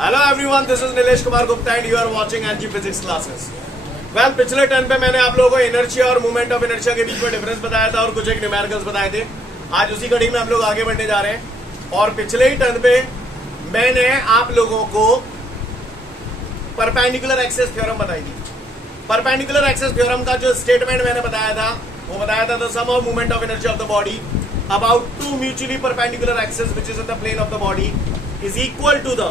Hello everyone, this is Nilesh Kumar Gupta and you are watching NG physics classes. Well, पिछले turn पे मैंने आप लोगों को इनर्शिया और मूवमेंट ऑफ इनर्शिया के बीच में डिफरेंस बताया था और कुछ एक न्यूमेरिकल्स बताए थे। आज उसी कड़ी में हम लोग आगे बढ़ने जा रहे हैं और पिछले ही टर्न पे मैंने आप लोगों को परपेंडिकुलर एक्सेस थ्योरम बताई थी। परपेंडिकुलर एक्सेस थ्योरम का जो स्टेटमेंट मैंने बताया था वो बताया था the sum of movement of inertia of the body about two mutually perpendicular axes which is in the plane of the body is equal to the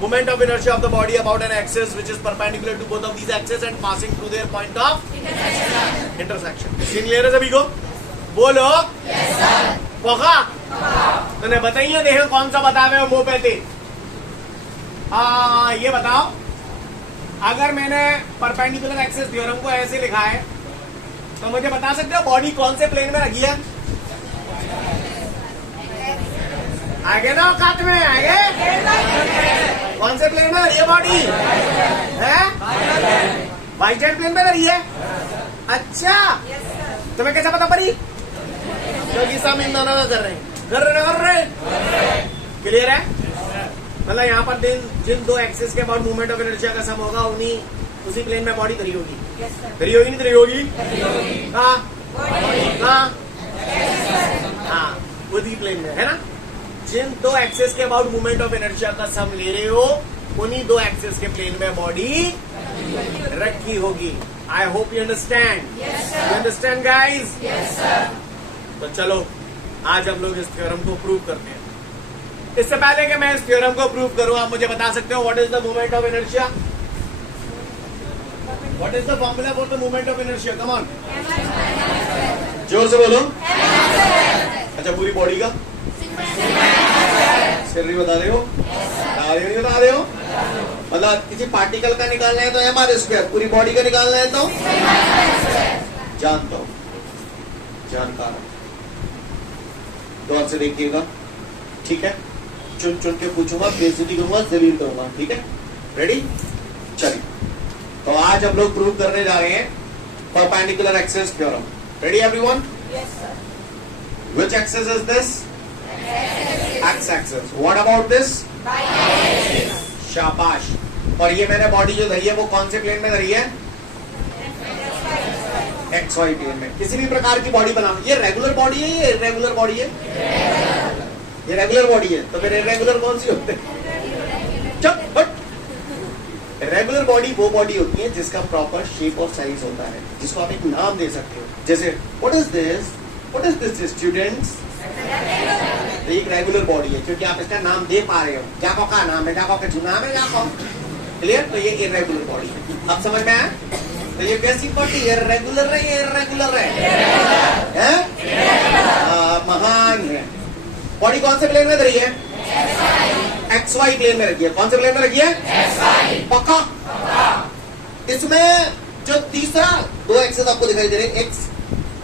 moment of inertia of the body about an axis which is perpendicular to both of these axes and passing through their point of intersection. Scene clear है सभी को? बोलो yes, sir. पका तो बताइए, देखो कौन सा बतावे हो मुंह पे थे। ये बताओ, अगर मैंने परपेंडिकुलर एक्सेस थ्योरम को ऐसे लिखा है तो मुझे बता सकते हो बॉडी कौन से प्लेन में रखी है? आगे ना औकात में आगे कौन से प्लेन में ये बॉडी है? वाइजेड प्लेन में रही है। अच्छा, तुम्हें कैसा पता पड़ी? क्योंकि सब इन दोनों कर रहे हैं। क्लियर है? मतलब यहाँ पर जिन दो एक्सिस के बाद मूवमेंट ऑफ इनर्शिया का सम होगा उन्हीं उसी प्लेन में बॉडी धरी होगी। धरी होगी नहीं धरी होगी? हाँ, उसी प्लेन में है ना। जिन दो एक्सेस के अबाउट मूवमेंट ऑफ इनर्शिया का सम ले रहे हो उन्हीं दो एक्सेस के प्लेन में बॉडी रखी होगी। I hope you understand. You understand guys? तो चलो आज हम लोग इस थ्योरम को प्रूव करते हैं। इससे पहले कि मैं इस थ्योरम को प्रूव करूं, आप मुझे बता सकते हो what is the movement of inertia? What is the formula for the movement of inertia? Come on, जोर से बोलो। अच्छा, पूरी बॉडी का सिर्री बता रहे हो? नहीं बता रहे हो? मतलब किसी पार्टिकल का निकालना है तो एमआर स्क्वायर, पूरी बॉडी का निकालना है तो जानता हूं, जानकार गौर से देखिएगा, ठीक है? चुन चुन के पूछूंगा, बेइज्जती करूंगा, जलील करूंगा, ठीक है? रेडी? चलिए, तो आज हम लोग प्रूव करने जा रहे हैं perpendicular axes theorem. Ready everyone? Yes sir. Which axis is this? X axis. What about this? Y axis. शाबाश। और ये मैंने बॉडी जो धरी है वो कौन से प्लेन में धरी है? XY प्लेन में। किसी भी प्रकार की बॉडी बनाओ, ये रेगुलर बॉडी है, ये इरेगुलर बॉडी है? ये रेगुलर बॉडी है, तो फिर इरेगुलर कौन सी होती है? चुप हट। रेगुलर बॉडी वो बॉडी होती है जिसका प्रॉपर शेप और साइज होता है, जिसको आप एक नाम दे सकते हो। जैसे what is this? What is this students? एक रेगुलर बॉडी है क्योंकि आप इसका नाम दे पा रहे हो। जाको का नाम है, जाको का नाम है, जाको। क्लियर? तो ये इरेगुलर बॉडी है। अब समझ में आया? तो ये कैसी बॉडी है? रेगुलर है, ये इरेगुलर है? महान है। बॉडी कौन से प्लेन में रही है? XY प्लेन में रखी है। कौन से प्लेन में रखी है? पक्का? इसमें जो तीसरा दो एक्सेस आपको दिखाई दे रहे हैं, X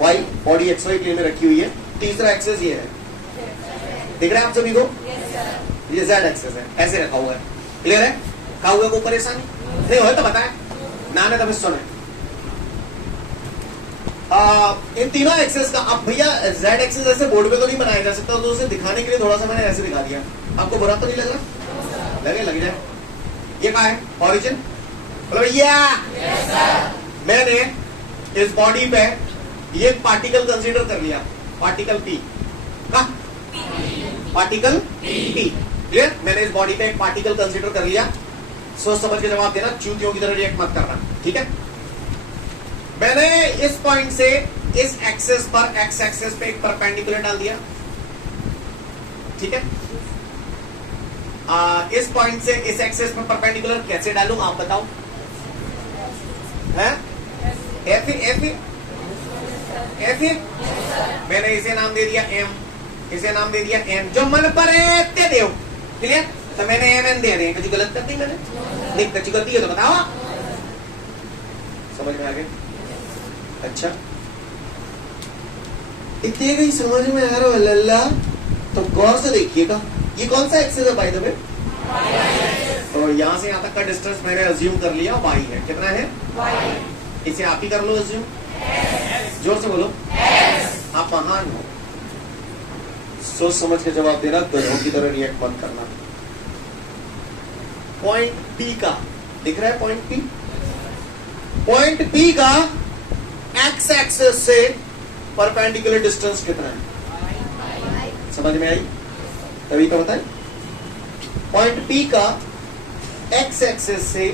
Y, body XY plane में रखी हुई है। तीसरा एक्सेस ये है, दिख रहा है आप सभी को? ये Z एक्सेस है, ऐसे रखा हुआ है। क्लियर है? कहा हुआ को परेशानी नहीं हो तो बताए ना, तब सुने। इन तीनों एक्सेस का अब भैया Z एक्सेस ऐसे बोर्ड पे तो नहीं बनाया जा सकता, तो उसे दिखाने के लिए थोड़ा सा मैंने ऐसे दिखा दिया। आपको बुरा तो नहीं लग रहा? लग जाए। ये क्या है? ऑरिजिन। बोलो भैया, मैंने इस बॉडी पे ये पार्टिकल कंसीडर कर लिया, पार्टिकल P का, पार्टिकल P। क्लियर? मैंने इस बॉडी पे एक पार्टिकल कंसीडर कर लिया। सोच समझ के जवाब देना, चूतियों की तरह रिएक्ट मत करना, ठीक है? मैंने इस पॉइंट से इस एक्सेस पर, एक्स एक्सेस पे एक परपेंडिकुलर डाल दिया, ठीक है? इस पॉइंट से इस एक्सेस पर परपेंडिकुलर कैसे डालूं आप बताओ? है? ऐसे मैंने इसे नाम दे दिया M, इसे नाम दे दिया N, जो मन पर है ते दे। क्लियर? तो मैंने MN दे दिया। कुछ गलत कर दी मैंने? नहीं, कुछ गलती है तो बताओ। समझ में आ गया? अच्छा, इतने ही समझ में आ रहा है लल्ला? तो गौर से देखिएगा, ये कौन सा एक्सेस है बाय द वे? तो यहां से यहां तक का डिस्टेंस मैंने अज्यूम कर लिया y है। कितना है? y। इसे आप ही कर लो अज्यूम। जोर से बोलो। आप महान हो। सोच समझ के जवाब देना, गधों की तरह रिएक्ट मत करना। पॉइंट पी का, दिख रहा है पॉइंट पी? पॉइंट पी का एक्स एक्सिस से परपेंडिकुलर डिस्टेंस कितना है? समझ में आई? तभी तो बताए पॉइंट पी का एक्स एक्सिस से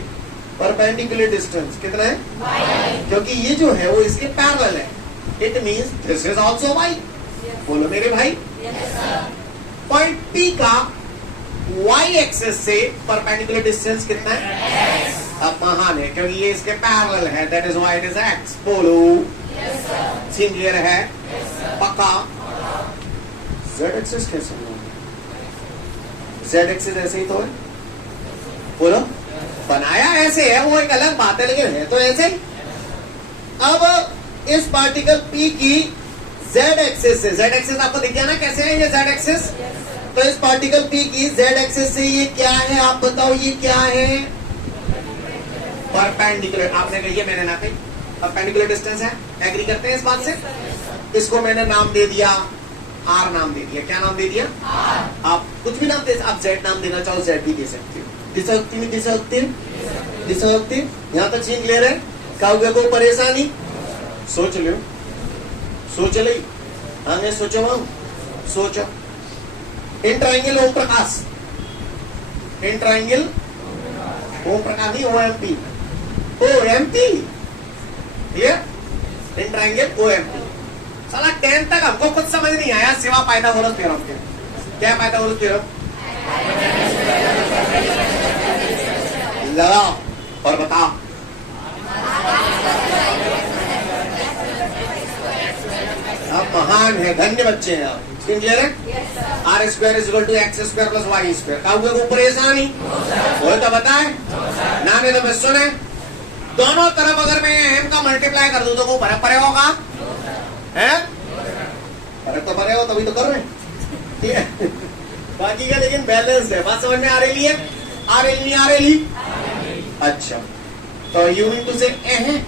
परपेंडिकुलर डिस्टेंस कितना है? क्योंकि ये जो है वो इसके पैरेलल है, it means this is also Y. बोलो मेरे भाई। पॉइंट पी का वाई एक्सिस से परपेंडिकुलर डिस्टेंस कितना है? अब महान है क्योंकि ये इसके पैरेलल है, that is why it is x. बोलो सीन क्लियर है? पक्का? जेड एक्सिस कैसे होगा? जेड एक्सिस ऐसे ही तो है। बोलो बनाया ऐसे है, वो एक अलग बात है, लेकिन है तो ऐसे ही। अब इस पार्टिकल P की जेड एक्सिस से, जेड एक्सिस आपको दिख गया ना कैसे है ये जेड एक्सिस? तो इस पार्टिकल P की जेड एक्सिस से ये क्या है? आप बताओ ये क्या है? परपेंडिकुलर। आपने कही है, मैंने ना कही। परपेंडिकुलर डिस्टेंस है, एग्री करते हैं इस बात से? इसको मैंने नाम दे दिया, आर नाम दे दिया। क्या नाम दे दिया? आप कुछ भी नाम दे, आप जेड नाम देना चाहो जेड भी दे सकते हो। दिशा यहाँ तक चीन क्लियर है? काव्य को परेशानी? सोच लो, सोच ली आगे, सोचो सोचो। In triangle Om Prakash, in triangle Om Prakash नहीं, OMP, OMP ये इन ट्राइंगल OMP। साला 10 तक हमको कुछ समझ नहीं आया सिवा पाइथागोरस थ्योरम के। क्या पाइथागोरस थ्योरम? लगाओ और बताओ। आप महान है, धन्य बच्चे हैं आप। क्लियर है? R square is equal to X square plus Y square. Kavya को परेशानी बोल तो बताए ना, नहीं तो मैं सुने। दोनों तरफ अगर मैं एम का मल्टीप्लाई कर दूं तो वो फर्क पड़ेगा होगा? है फर्क तो पड़ेगा, तभी तो कर रहे हैं। ठीक है बाकी का लेकिन बैलेंस है। बात समझ में आ रही है? आ रही नहीं आ रही? अच्छा तो यू मीन टू से है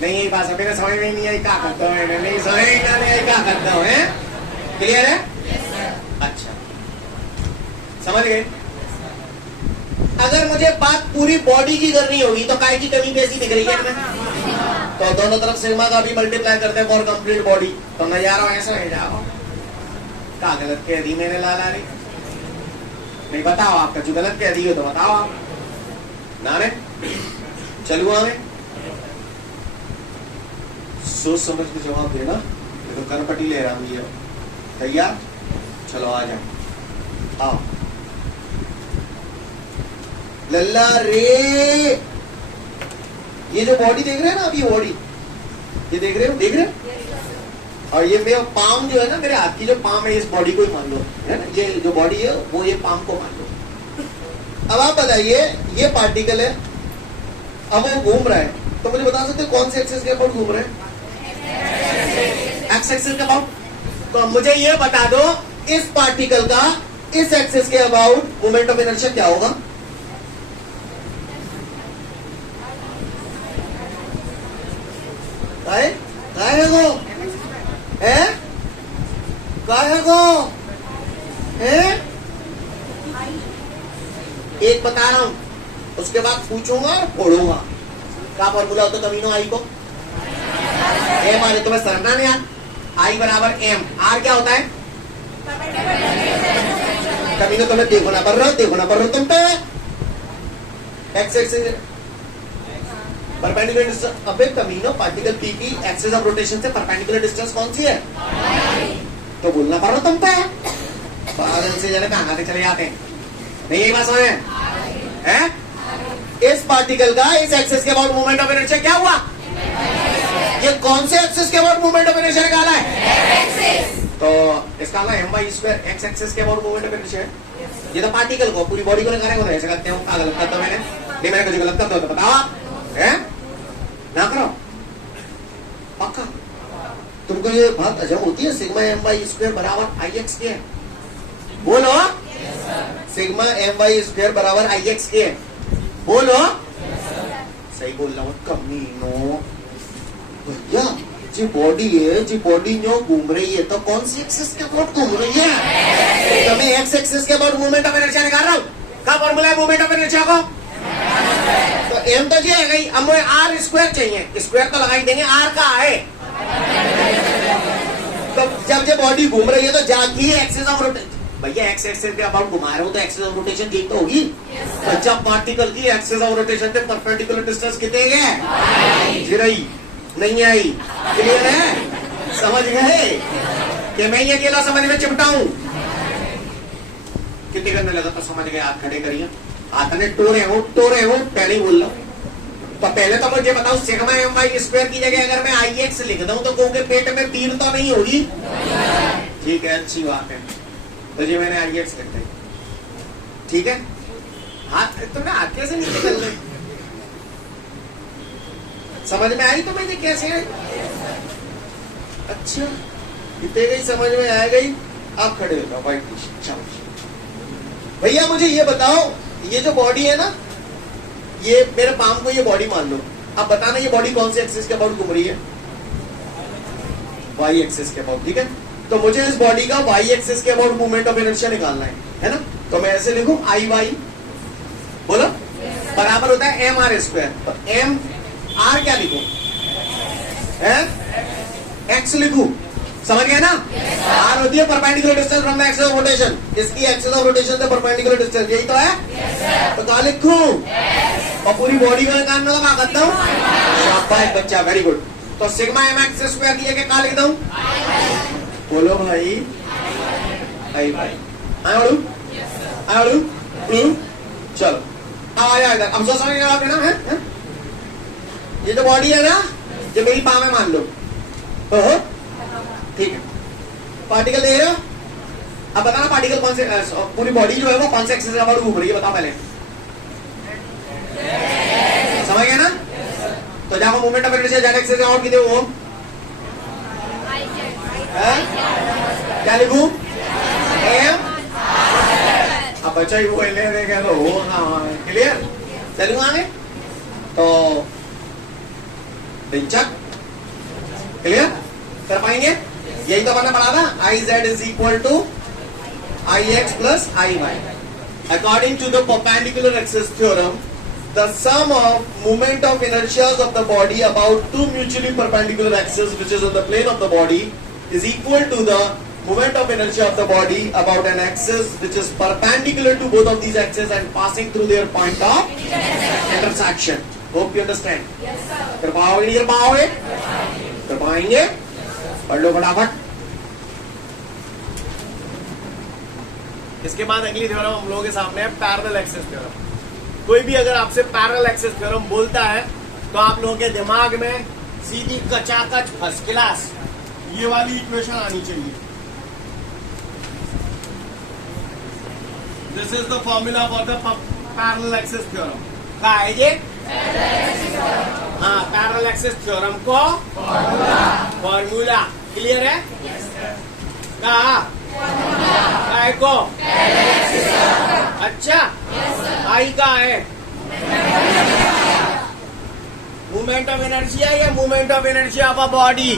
नहीं, यही बात है। मेरे समझ में नहीं आई, क्या करता हूँ नहीं समझ नहीं आई, क्या करता हूँ? क्लियर है? अच्छा समझ गए? अगर मुझे बात पूरी बॉडी की करनी होगी तो काय की कमी कैसी दिख रही है हमें? तो दोनों तरफ सिग्मा का भी मल्टीप्लाई करते हैं फॉर कंप्लीट बॉडी। तो नजारा ऐसा है जाओ। क्या गलत कह दी मैंने लाला रे? नहीं बताओ, आपका जो गलत कह दी हो तो बताओ आप ना रे। चलू हमें सोच समझ के जवाब देना, तो करपटी ले रहा हूं। ये तैयार? चलो आ जाओ, आओ। लल्ला रे, ये जो बॉडी देख रहे हैं ना, अभी बॉडी ये देख रहे हो? देख रहे हो? और ये मेरा पाम जो है ना, मेरे हाथ की जो पाम है, इस बॉडी को ही मान लो, है ना? ये जो बॉडी है वो ये पाम को मान लो। अब आप बताइए, ये पार्टिकल है, अब वो घूम रहा है, तो मुझे बता सकते कौन से एक्सिस के अबाउट घूम रहे हैं? एक्स एक्सिस के अबाउट। तो मुझे ये बता दो, इस पार्टिकल का इस एक्सिस के अबाउट मोमेंट ऑफ इनर्शिया क्या होगा? काय है वो? है? काय है वो? है? एक बता रहा हूं, उसके बाद पूछूंगा और पढ़ूंगा। क्या फॉर्मूला होता है कमीनो आई को? M R. तुम्हें सरना नहीं यार? आई बराबर एम। आर क्या होता है? कमीनो तुम्हें देखना पड़ रहा हो तुम पे। X axis perpendicular distance. अबे कमीनो, पार्टिकल पी की एक्सिस ऑफ रोटेशन से परपेंडिकुलर डिस्टेंस कौन सी है? तो बोलना पड़ रहा तुम पे। पागल से जाने कहां चले जाते हैं? नहीं यही बात समझ है? इस पार्टिकल का इस एक्सिस के अबाउट मोमेंट ऑफ इनर्शिया क्या हुआ? ये कौन से एक्सिस के अबाउट मोमेंट ऑफ इनर्शिया निकाला है? तो इसका ना M Y square X axis के अबाउट मोमेंट ऑफ इनर्शिया है। ये तो पार्टिकल को, पूरी बॉडी को निकाले को ऐसे करते हो। क्या गलत करता मैंने? नहीं मैंने कुछ गलत करता हो तो बताओ आप, है ना? करो पक्का। तुमको ये बात अजब होती है? सिग्मा एम वाई स्क्वायर बराबर आई एक्स के है। बोलो सिग्मा एम वाई स्क्वायर बराबर आई एक्स के है। बोलो सही बोल रहा हूँ कमीनो भैया। जो बॉडी है, जो बॉडी जो घूम रही है, तो कौन सी एक्सिस के अबाउट घूम रही है? तो मैं एक्स एक्सिस के अबाउट मूवमेंट ऑफ इनर्शिया निकाल रहा हूँ। क्या फॉर्मूला है मूवमेंट ऑफ इनर्शिया को? तो एम तो ये है गई, अब मुझे आर स्क्वायर चाहिए, स्क्वायर तो लगा ही देंगे, आर का है। तो जब ये बॉडी घूम रही है तो जाती है एक्सिस ऑफ रोटेशन। भैया एक्स एक्सिस के अबाउट घुमा रहे हो तो एक्सिस ऑफ रोटेशन ठीक तो होगी। तो जब पार्टिकल की एक्सिस ऑफ रोटेशन पे परपेंडिकुलर डिस्टेंस कितने गए? जीरोई नहीं आई। क्लियर है? समझ गए कि मैं ये अकेला समझ में चिपटा हूं? कितने करने लगा तो समझ गए। हाथ खड़े करिए, हाथ ने टोरे हो पहले ही बोल रहा हूं। तो पहले तो मुझे बताओ, सिग्मा एम वाई स्क्वायर की जगह अगर मैं आई एक्स लिख दूं तो कहोगे पेट में तीर तो नहीं होगी? ठीक है, अच्छी बात है। तो जी मैंने आई एक्स लिख दी, ठीक है। हाथ तुमने हाथ कैसे नहीं निकल रहे? समझ में आई तुम्हें ये कैसे है? अच्छा, इतने गई समझ में आ गई। आप खड़े हो जाओ, वाइट भैया मुझे ये बताओ, ये जो बॉडी है ना, ये मेरे पाम को ये बॉडी मान लो। अब बताना ये बॉडी कौन से एक्सिस के अबाउट घूम रही है? वाई एक्सिस के अबाउट, ठीक है। तो मुझे इस बॉडी का वाई एक्सिस के अबाउट मूवमेंट ऑफ इनर्शिया निकालना है ना। तो मैं ऐसे लिखूं, आई वाई बोलो बराबर होता है एम आर स्क्वायर। तो एम आर क्या लिखूं? एक्स लिखूं, समझ गए ना? आर होती है perpendicular distance from the axis of rotation. इसकी एक्सिस ऑफ रोटेशन से परपेंडिकुलर डिस्टेंस, यही तो है। तो क्या लिखूं? और पूरी बॉडी में काम लगा करता हूं। शाबाश बच्चा, वेरी गुड। तो सिग्मा एम एक्स स्क्वायर की जगह क्या लिख दूं? बोलो भाई, आई भाई चलो आया इधर। अब सोच समझ आप ना है? ये जो बॉडी है ना, ये मेरी पाँव में मान लो, ठीक है। पार्टिकल दे रहे हो, अब बताना पार्टिकल कौन से, पूरी बॉडी जो है वो कौन से एक्सिस के अबाउट घूम रही है? बताओ पहले, समझ गए ना? तो जाओ movement of inertia Z axis के अबाउट कितने वो क्या लिखूं? एम। अब बच्चा ही वो लेगा तो वो क्लियर चलूंगा आगे तो दिलचक क्लियर कर पाएंगे? यही तो अपने पढ़ा था, I Z is equal to I X plus I Y. According to the perpendicular axis theorem, the sum of moment of inertia of the body about two mutually perpendicular axes which is on the plane of the body is equal to the moment of inertia of the body about an axis which is perpendicular to both of these axes and passing through their point of intersection. Hope you understand. Yes sir. कर पाओगे नहीं कर पाओगे? कर पाएंगे? पढ़ लो फटाफट। इसके बाद अगली थ्योरम हम लोगों के सामने है पैरेलल एक्सिस थ्योरम। कोई भी अगर आपसे पैरेलल एक्सिस थ्योरम बोलता है तो आप लोगों के दिमाग में सीधी कचाकच फर्स्ट क्लास ये वाली इक्वेशन आनी चाहिए। This is the formula for the parallel axis theorem. क्या है ये? हाँ, पैरेलल एक्सिस थ्योरम को फॉर्मूला क्लियर है? कहा काय को? अच्छा, आई का है मूवमेंट ऑफ इनर्शिया या movement of inertia of a body?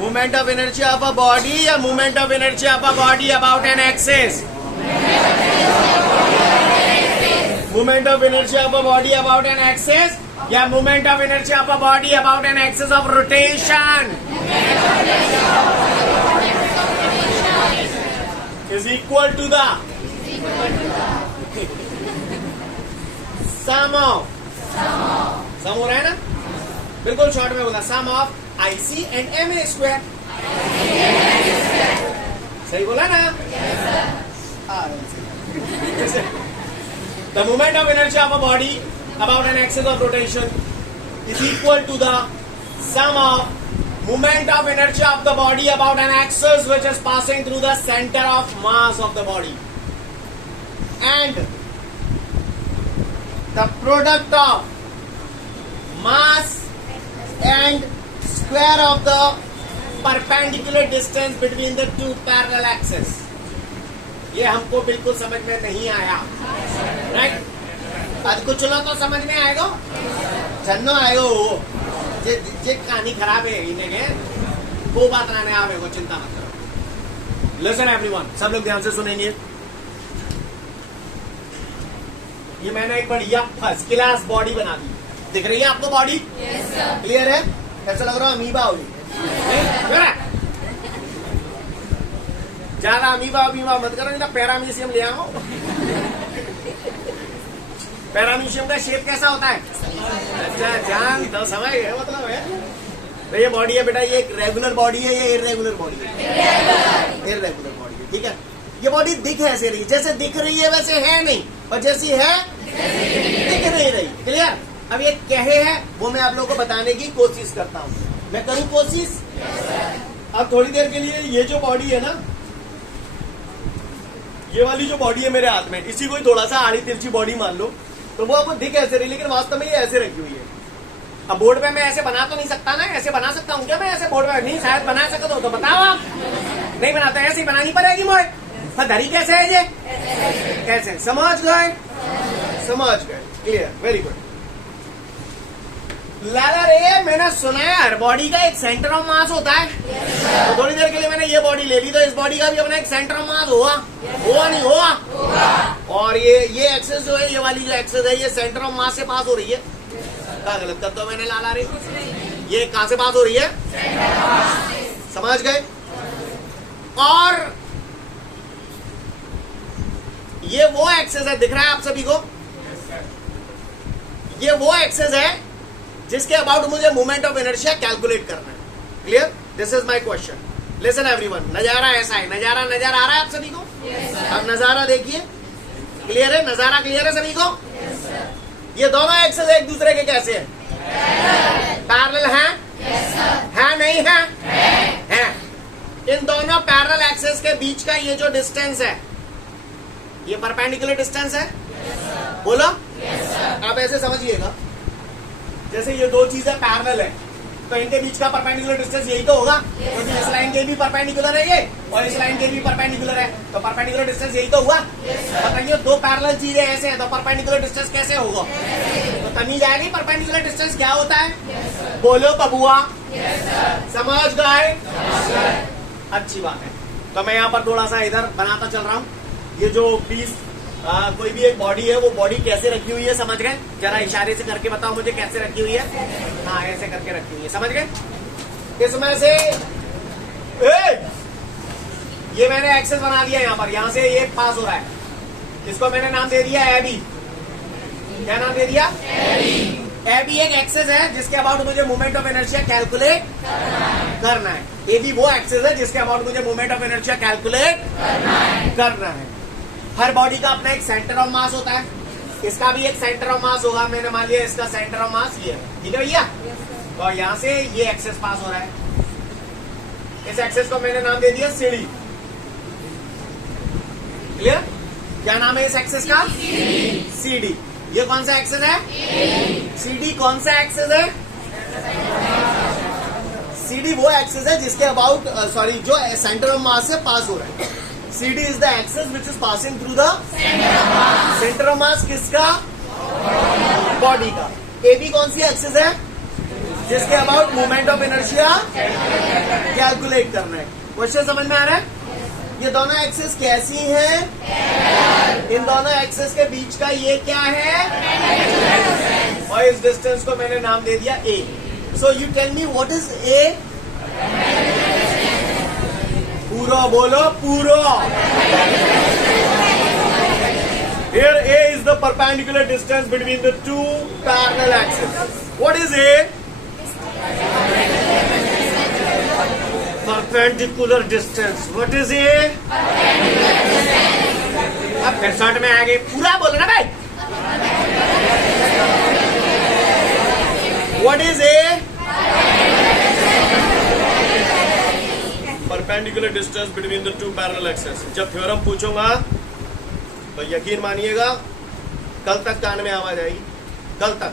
Movement of inertia of a body या movement of inertia of a body about an axis? Movement of inertia of a body about an axis या movement of inertia of a body about an axis of rotation is equal to the sum of sum हो रहा है ना? बिल्कुल short में बोला, sum of IC and MA square. सही बोला ना? The moment of inertia of a body about an axis of rotation is equal to the sum of moment of inertia of the body about an axis which is passing through the center of mass of the body, and the product of mass and square of the perpendicular distance between the two parallel axes. ये हमको बिल्कुल समझ में नहीं आया, right? आज कुछ लोग तो समझ में आएगा, छन्नो आएगा वो जे कहानी खराब है इन्हें वो बात ना आवे को चिंता मत करो। लिसन एवरीवन, सब लोग ध्यान से सुनेंगे। ये मैंने एक बढ़िया फर्स्ट क्लास बॉडी बना दी, दिख रही है आपको बॉडी? क्लियर है? ऐसा लग रहा है अमीबा होगी। ज्यादा अमीबा मत करो, नहीं पैरामीशियम ले आओ। पैरामीशियम का शेप कैसा होता है? अच्छा जान तो समझ गए मतलब है। तो ये बॉडी है बेटा, ये एक रेगुलर बॉडी है, ये इर्रेगुलर बॉडी है। इर्रेगुलर बॉडी है, ठीक है। ये बॉडी दिख ऐसे रही, जैसे दिख रही है वैसे है नहीं, और जैसी है दिख नहीं रही। क्लियर? अब ये कहे है वो मैं आप लोगों को बताने की कोशिश करता हूँ। मैं करूँ कोशिश? अब थोड़ी देर के लिए ये जो बॉडी है ना, ये वाली जो बॉडी है मेरे हाथ में, इसी को ही थोड़ा सा आड़ी तिरछी बॉडी मान लो, तो वो आपको दिख ऐसे रही, लेकिन वास्तव में ये ऐसे रखी हुई है। अब बोर्ड पे मैं ऐसे बना तो नहीं सकता ना, ऐसे बना सकता हूँ क्या मैं ऐसे बोर्ड पे? नहीं, शायद बना सकता हो तो बताओ आप। नहीं बनाता, ऐसे ही बनानी पड़ेगी मोड़। पर धरी कैसे है ये? कैसे? समझ गए? समझ गए? Clear, very good. लाला रे, मैंने सुना है हर बॉडी का एक सेंटर ऑफ मास होता है। तो थोड़ी देर के लिए मैंने ये बॉडी ले ली, तो इस बॉडी का भी अपना एक सेंटर ऑफ मास हुआ नहीं हुआ? और ये एक्सेस जो है, ये वाली जो एक्सेस है, ये सेंटर ऑफ मास से पास हो रही है। क्या गलत कर दो मैंने लाला रे? ये कहां से पास हो रही है? समझ गए? और ये वो एक्सेस है, दिख रहा है आप सभी को? ये वो एक्सेस है जिसके अबाउट मुझे मोमेंट ऑफ इनर्शिया कैलकुलेट करना है। Clear? This is my question. Listen everyone, नजारा ऐसा है, नजारा नजर आ रहा है आप सभी को? अब नजारा देखिए, क्लियर है? नजारा क्लियर है सभी को? ये दोनों एक्सेस एक दूसरे के कैसे हैं? पैरेलल हैं? है नहीं है? है। इन दोनों पैरेलल एक्सेस के बीच का ये जो डिस्टेंस है, ये परपेंडिकुलर डिस्टेंस है। बोलो। आप ऐसे समझिएगा, जैसे ये दो चीजें पैरेलल है, तो इनके बीच का परपेंडिकुलर डिस्टेंस यही तो होगा, क्योंकि इस लाइन के भी परपेंडिकुलर है ये, और इस लाइन के भी परपेंडिकुलर है, तो परपेंडिकुलर डिस्टेंस यही तो हुआ। बताइए, दो पैरेलल चीजें ऐसे हैं तो परपेंडिकुलर डिस्टेंस कैसे होगा? तो तनी जाएगी परपेंडिकुलर डिस्टेंस क्या होता है? बोलो बबुआ। समझ गए? अच्छी बात है। तो मैं यहाँ पर थोड़ा सा इधर बनाता चल रहा हूँ। ये जो पीस कोई भी एक बॉडी है, वो बॉडी कैसे रखी हुई है समझ गए? जरा इशारे से करके बताओ मुझे कैसे रखी हुई है। हाँ, ऐसे करके रखी हुई है, समझ गए? इसमें से ये मैंने एक्सेस बना दिया यहाँ पर, यहाँ से ये पास हो रहा है, इसको मैंने नाम दे दिया एबी। क्या नाम दे दिया? एबी एक एक्सेस है जिसके अबाउट मुझे मोमेंट ऑफ इनर्शिया कैलकुलेट करना है। एबी वो एक्सेस है जिसके अबाउट मुझे मोमेंट ऑफ इनर्शिया कैलकुलेट करना है। हर बॉडी का अपना एक सेंटर ऑफ मास होता है, इसका भी एक सेंटर ऑफ मास होगा। मैंने मान लिया इसका सेंटर ऑफ मास ये है, ठीक है भैया? तो यहाँ से ये एक्सेस पास हो रहा है, इस एक्सेस को मैंने नाम दे दिया सीडी। क्लियर? क्या नाम है इस एक्सेस का? सीडी। ये कौन सा एक्सेस है? सीडी कौन सा एक्सेस है? सीडी वो एक्सेस है जिसके अबाउट जो सेंटर ऑफ मास से पास हो रहा है। CD is the axis which is passing through the center of mass किसका? बॉडी का। AB कौन सी एक्सिस है? जिसके about moment of inertia calculate करना है। क्वेश्चन समझ में आ रहा है? ये दोनों एक्सिस कैसी हैं? इन दोनों एक्सिस के बीच का ये क्या है? और इस डिस्टेंस को मैंने नाम दे दिया A। So you tell me what is A? पूरा बोलो, पूरा। Here A is the perpendicular distance between the two parallel axes. What is A? Perpendicular distance. What is A? अब फिर शॉर्ट में आ गए, पूरा बोलो ना भाई। What is A? Perpendicular distance between the two parallel axes. जब थ्योरम पूछूंगा तो यकीन मानिएगा कल तक कान में आवाज आएगी, कल तक।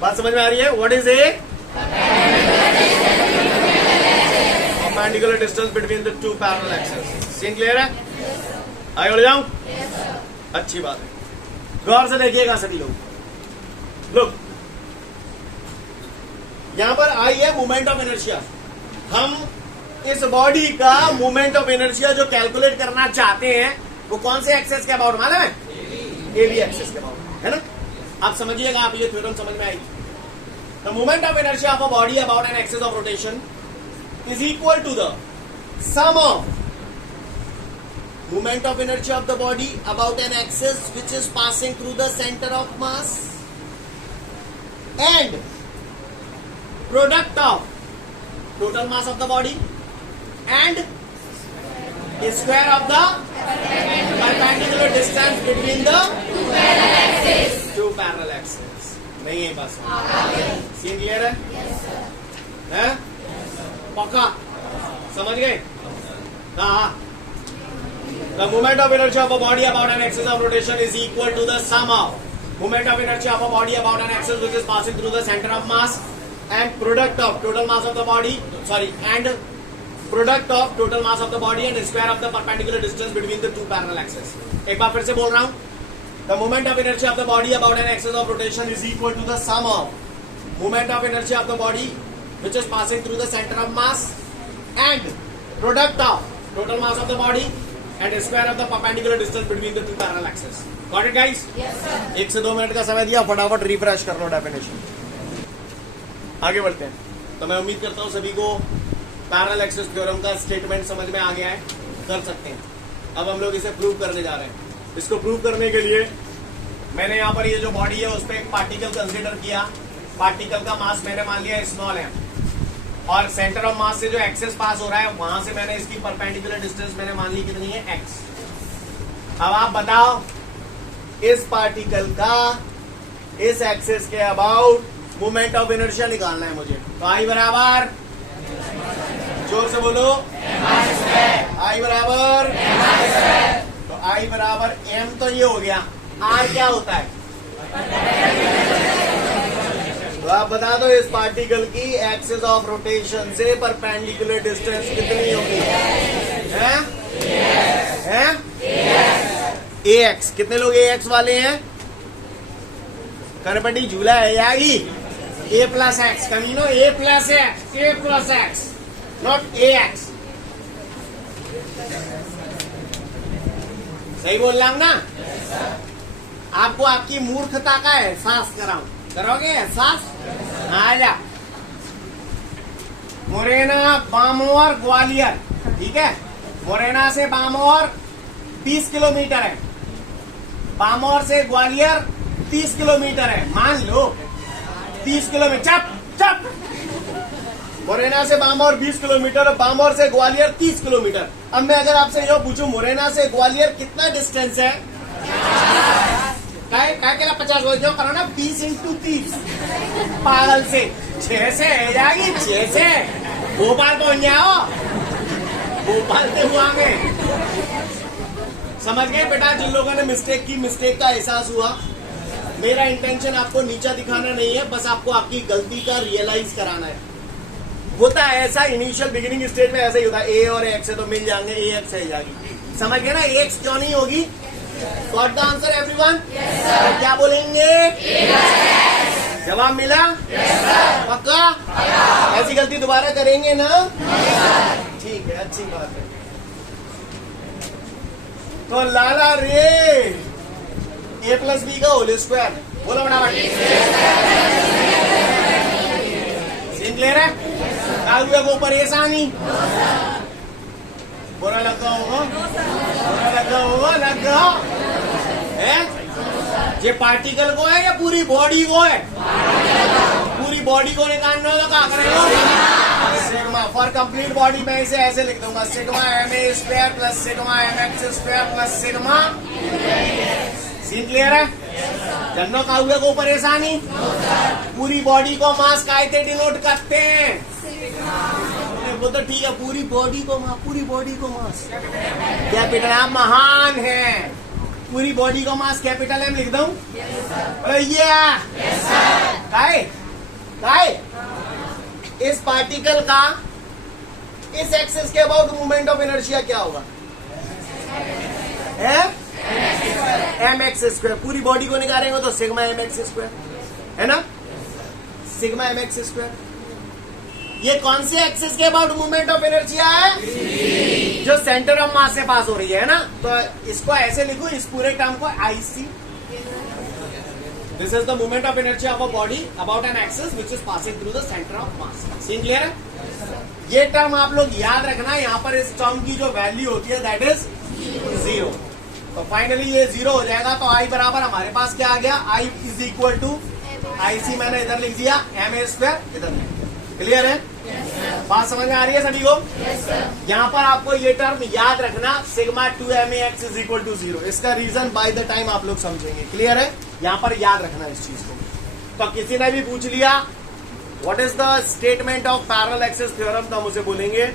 बात समझ में आ रही है? What is A? Perpendicular distance between the two parallel axes. Scene clear है? आगे बढ़ जाऊं? अच्छी बात है, गौर से देखिएगा सभी लोग। लुक, यहां पर आई है मोमेंट ऑफ इनर्शिया। हम इस बॉडी का मोमेंट ऑफ इनर्शिया जो कैलकुलेट करना चाहते हैं वो कौन से एक्सेस के अबाउट मालूम है? एबी एक्सेस के अबाउट, है ना? आप समझिएगा, आप ये थ्योरम समझ में आएगी। The moment of inertia of a body about an axis of rotation is equal to the sum of moment of inertia of the body about an axis which is passing through the center of mass and product of total mass of the body and square of the perpendicular distance between the two parallel axes। नहीं है बस, scene clear है? पक्का समझ गए? हाँ। The moment of inertia of a body about an axis of rotation is equal to the sum of moment of inertia of a body about an axis which is passing through the center of mass and product of total mass of the body, and product of total mass of the body and square of the perpendicular distance between the two parallel axes। एक बार फिर से बोल रहा हूं, the moment of inertia of the body about an axis of rotation is equal to the sum of moment of inertia of the body which is passing through the center of mass and product of total mass of the body and square of the perpendicular distance between the two parallel axes। Got it guys? Yes sir। 1 से 2 minute का समय दिया, फटाफट refresh कर लो definition. आगे बढ़ते हैं। तो मैं उम्मीद करता हूं सभी को पैरेलल एक्सिस थ्योरम का स्टेटमेंट समझ में आ गया है, कर सकते हैं। अब हम लोग इसे प्रूव करने जा रहे हैं। इसको प्रूव करने के लिए मैंने यहाँ पर ये जो बॉडी है उस पर एक पार्टिकल कंसिडर किया। पार्टिकल का मास मैंने मान लिया स्मॉल है और सेंटर ऑफ मास से जो एक्सेस पास हो रहा है वहां से मैंने इसकी परपेंडिकुलर डिस्टेंस मैंने मान ली कितनी है, एक्स। अब आप बताओ इस पार्टिकल का इस एक्सेस के अबाउट मोमेंट ऑफ इनर्शिया निकालना है मुझे। तो आई बराबर, जोर से बोलो, आई बराबर, तो आई बराबर एम तो ये हो गया। आर क्या होता है? तो आप बता दो इस पार्टिकल की एक्सिस ऑफ रोटेशन से परपेंडिकुलर डिस्टेंस कितनी होगी? हैं? A X. कितने लोग ए एक्स वाले हैं? करपटी झूला है यागी। ए प्लस एक्स कमीनो, A plus X, A plus X, not A X. सही बोल रहा हूं ना? आपको आपकी मूर्खता का एहसास कराऊं, करोगे एहसास? आजा। मुरैना, बामोर, ग्वालियर, ठीक है? मुरैना से बामोर 20 किलोमीटर है, बामोर से ग्वालियर 30 किलोमीटर है। मान लो 30 किलोमीटर, चप चप। मुरैना से बामोर 20 किलोमीटर, बामोर से ग्वालियर 30 किलोमीटर। अब मैं अगर आपसे यो पूछूं मुरैना से ग्वालियर कितना डिस्टेंस है? क्या 50 बोल जाओ, करो ना 20 × 30। पागल से 6 से है जाएगी, 6 से भोपाल पहुंच जाओ, भोपाल से हुआ में। समझ गए बेटा? जिन लोगों ने मिस्टेक की, मिस्टेक का एहसास हुआ। मेरा इंटेंशन आपको नीचा दिखाना नहीं है, बस आपको आपकी गलती का रियलाइज कराना है। होता है ऐसा, इनिशियल बिगिनिंग स्टेज में ऐसा ही होता है। ए और एक्स से तो मिल जाएंगे, ए एक्स है जाएगी। समझ गए ना? एक्स क्यों नहीं होगी? Got the answer everyone? तो क्या बोलेंगे? जवाब मिला? पक्का? ऐसी गलती दोबारा करेंगे ना? ठीक है, अच्छी बात है। तो लाला रे ए प्लस बी का होल स्क्वायर बोलो बड़ा सीन क्लियर है? कालुए को परेशानी बुरा लगा होगा, बुरा लगा होगा, लगा है? ये पार्टिकल को है या पूरी बॉडी को है? पूरी बॉडी को निकालना होगा, क्या करेगा? सिग्मा फॉर कंप्लीट बॉडी में इसे ऐसे लिख दूंगा, sigma M A square plus sigma M X square plus sigma. Scene clear है? जन्नो का हुए को परेशानी? पूरी बॉडी को मास कायते डिनोट करते हैं? वो तो ठीक है, पूरी बॉडी को मास, पूरी बॉडी को मास कैपिटल एम महान है। पूरी बॉडी को मास कैपिटल एम लिख दूं? काय इस पार्टिकल का इस एक्सिस के अबाउट मूवमेंट ऑफ इनर्शिया क्या होगा? M X square. पूरी बॉडी को निकालेंगे तो सिग्मा एम एक्स स्क्वायर, है ना? Sigma M X square. ये कौन सी एक्सिस के अबाउट मूवमेंट ऑफ इनर्शिया है? जो सेंटर ऑफ मास से पास हो रही है ना, तो इसको ऐसे लिखो, इस पूरे टर्म को IC. This is the movement of inertia of a body about an axis which is passing through the centre of mass. Scene clear है? ये टर्म आप लोग याद रखना, यहाँ पर इस टर्म की जो वैल्यू होती है दैट इज 0। तो फाइनली ये 0 हो जाएगा, तो आई बराबर हमारे पास क्या आ गया? I is equal to IC मैंने इधर लिख दिया, एम ए स्क्वायर इधर लिख दिया। क्लियर है? बात समझ में आ रही है सभी को? यहाँ पर आपको ये टर्म याद रखना, sigma 2ma(x) is equal to 0। इसका रीजन बाय द टाइम आप लोग समझेंगे। क्लियर है? यहाँ पर याद रखना इस चीज को। तो किसी ने भी पूछ लिया what is the statement of parallel axis theorem, तो हम उसे बोलेंगे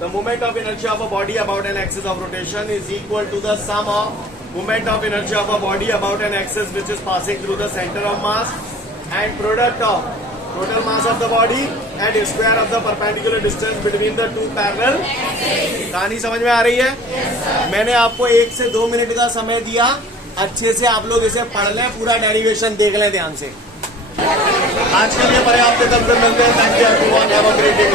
the movement of inertia of a body about an axis of rotation is equal to the sum of movement of inertia of a body about an axis which is passing through the centre of mass and product of total mass of the body and square of the perpendicular distance between the two parallel। कहानी समझ में आ रही है? मैंने आपको 1 से 2 minute का समय दिया, अच्छे से आप लोग इसे पढ़ लें, पूरा डेरिवेशन देख लें ध्यान से। आज के लिए पर्याप्त, कल फिर मिलते हैं। Thank you everyone, have a great day.